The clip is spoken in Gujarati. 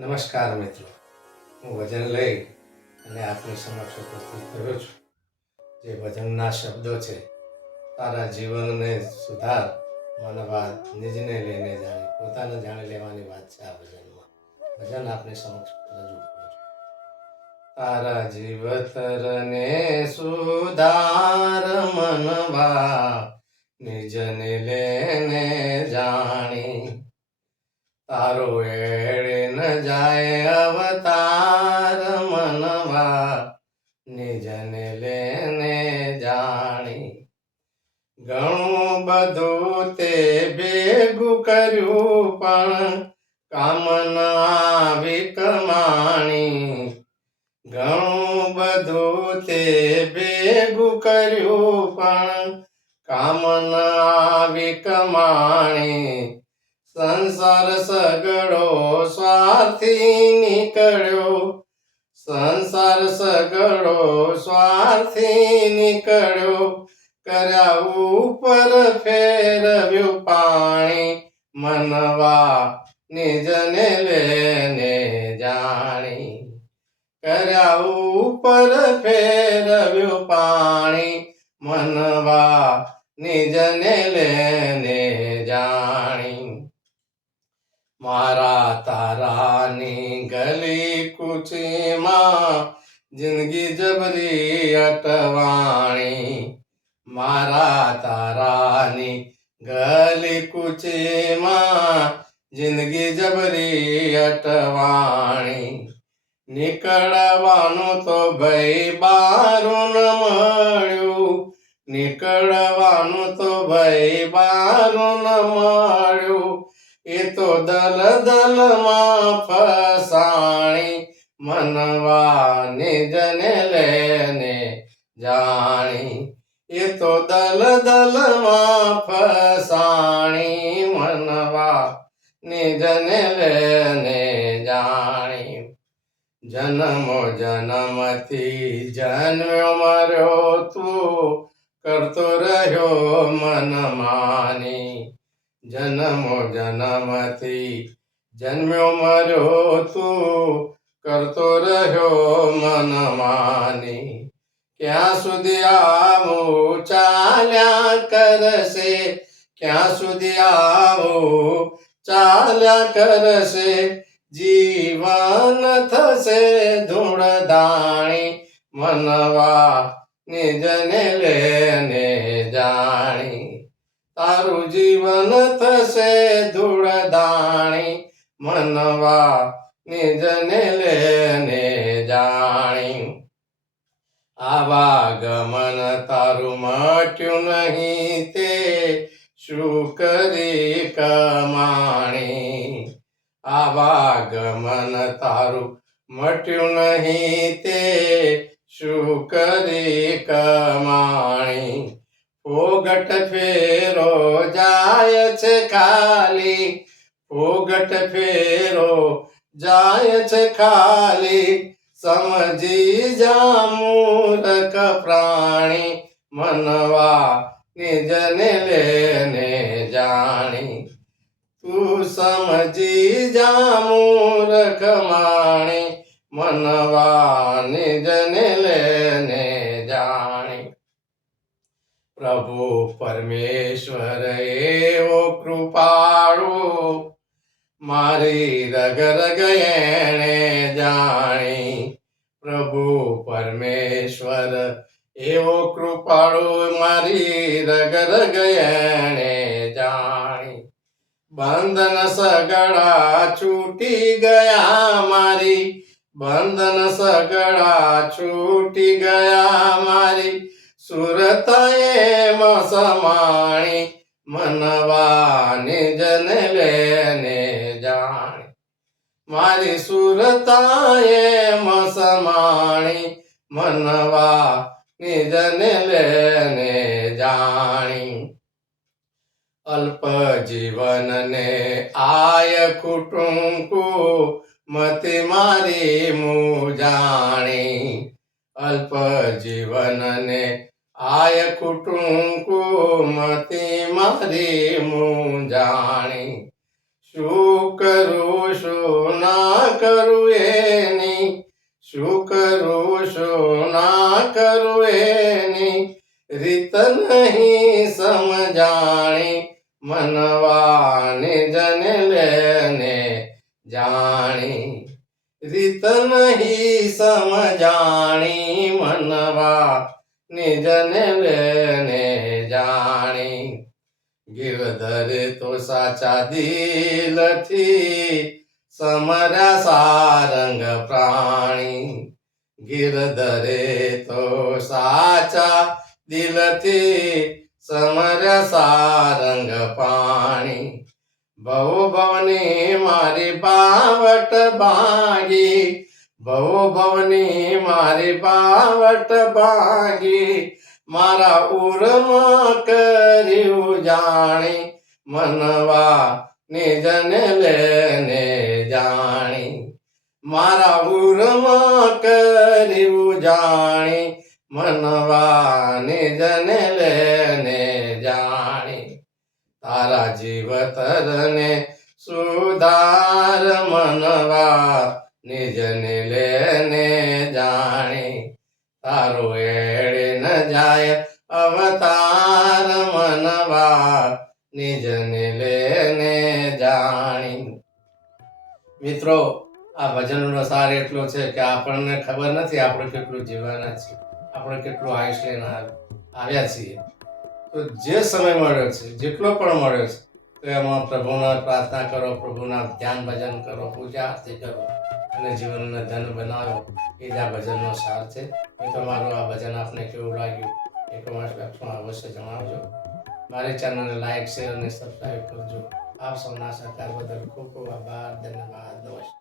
નમસ્કાર મિત્રો, હું ભજન લઈ અને આપની સમક્ષ ઉપસ્થિત થયો છું. જે ભજનના શબ્દો છે, તારા જીવનને સુધાર, માનવા નિજને લઈને જાણી, પોતાને જાણી લેવાની વાત છે. આ ભજનમાં ભજન આપની સમક્ષ રજૂ કરું છું. તારા જીવતરને સુધાર, મનવા નિજને લઈને જાણી, તારો એળે ન જાય અવતાર, મનવા નિજને લેને જાણી. ઘણું બધું તે ભેગું કર્યું પણ કામ ન આવી કમાણી. ઘણું બધું તે ભેગું કર્યું પણ કામ ન આવી કમાણી. સંસાર સગડો સ્વાર્થી નીકળ્યો, સંસાર સગડો સ્વાર્થી નીકળ્યો, કર્યા ઉપર ફેરવ્યું પાણી, મનવા નિજને લેને જાણી. કર્યા ઉપર ફેરવ્યું પાણી, મનવા નિજને લેને જાણી. મારા તારાની ગલી કૂચીમાં જિંદગી જબરી અટવાણી. મારા તારાની ગલી કૂચીમાં જિંદગી જબરી અટવાણી. નીકળવાનું તો ભાઈ બારું ન મળ્યું, નીકળવાનું તો ભાઈ બારું ન મળ્યું, એ તો દલદલમાં ફસાણી, મનવા નિજને લેને જાણી. એ તો દલદલમાં ફસાણી, મનવા નિજને લેને જાણી. જન્મો જન્મથી જન્મ્યો મર્યો તું, કરતો રહ્યો મનમાની. જન્મો જન્મથી જન્મ્યો મર્યો તું, કરતો રહ્યો મનમાની. ક્યાં સુધી આવું ચાલ્યા કરશે, ક્યાં સુધી આવું ચાલ્યા કરશે, જીવન થશે ધૂળધાણી, મનવા નિજને લેને જાણી. તારું જીવન થશે ધૂળધાણી, મનવા નિજને લેને જાણી. આવાગમન તારું મટ્યું નહીં તે શું કરી કમાણી. આવાગમન તારું મટ્યું નહીં તે શું કરી કમાણી. ફોગટ ફેરો જાય છે ખાલી, ફોગટ ફેરો જાય છે ખાલી, સમજી જા મૂર્ખ પ્રાણી, મનવા નિજને લેને જાણી. તું સમજી જા મૂર્ખ માણી, મનવા નિજને લેને જાણી. પ્રભુ પરમેશ્વર એવો કૃપાળુ, મારી રગ રગ એણે જાણી. પ્રભુ પરમેશ્વર એવો કૃપાળુ, મારી રગ રગ એણે જાણી. બંધન સગડા છૂટી ગયા મારી, બંધન સગડા છૂટી ગયા મારી, સુરતાએ સમાણી, મનવા નિજને લેને જાણી. મારી સુરતાએ સમાણી, મનવા નિજને લેને જાણી. અલ્પ જીવનને આય કુટુંકુ, મતિ મારી મૂજાણી. અલ્પ જીવનને આય કુટુંકુ, મતિ મારી મૂંઝાણી. શું કરું શું ના કરું એની, શું કરું શું ના કરું એની રીત નહીં સમજાણી, મનવાની જન લેને જાણી. રીત નહીં સમજાણી, મનવાની જન લેને જાણી. ગિરધરે તો સાચા દિલથી સમર્યા સારંગ પ્રાણી. ગિરધરે તો સાચા દિલથી સમર્યા સારંગ પાણી. ભવ ભવની મારી બાવટ ભાંગી, ભવ ભવની મારી બાવટ ભાંગી, મારા ઉરમાં કર્યું જાણી, મનવા નિજન લેને જાણી. મારા ઉરમાં કર્યું જાણી, મનવા નિજન લેને જાણી. તારા જીવતરને સુધાર, મનવા નિજન લેને જાણી. તારો એળે ન જાય અવતાર, મનવા નિજને લેને જાણી. મિત્રો, આ ભજનનો સાર એટલો છે કે આપણને ખબર નથી આપણે કેટલું જીવવાના છીએ, આપણે કેટલું આયુષ લઈને આવ્યા છીએ. તો જે સમય મળ્યો છે, જેટલો પણ મળ્યો છે, તો એમાં પ્રભુના પ્રાર્થના કરો, પ્રભુના ધ્યાન ભજન કરો, પૂજા આરતી કરો અને જીવનને ધન બનાવો. એ જ આ ભજનનો સાર છે. તમારું આ ભજન આપને કેવું લાગ્યું એ કમેન્ટ બોક્સમાં અવશ્ય જણાવજો. મારી ચેનલને લાઈક, શેર અને સબસ્ક્રાઈબ કરજો. આપ સૌના સહકાર બદલ ખૂબ ખૂબ આભાર. ધન્યવાદ. નમસ્કાર.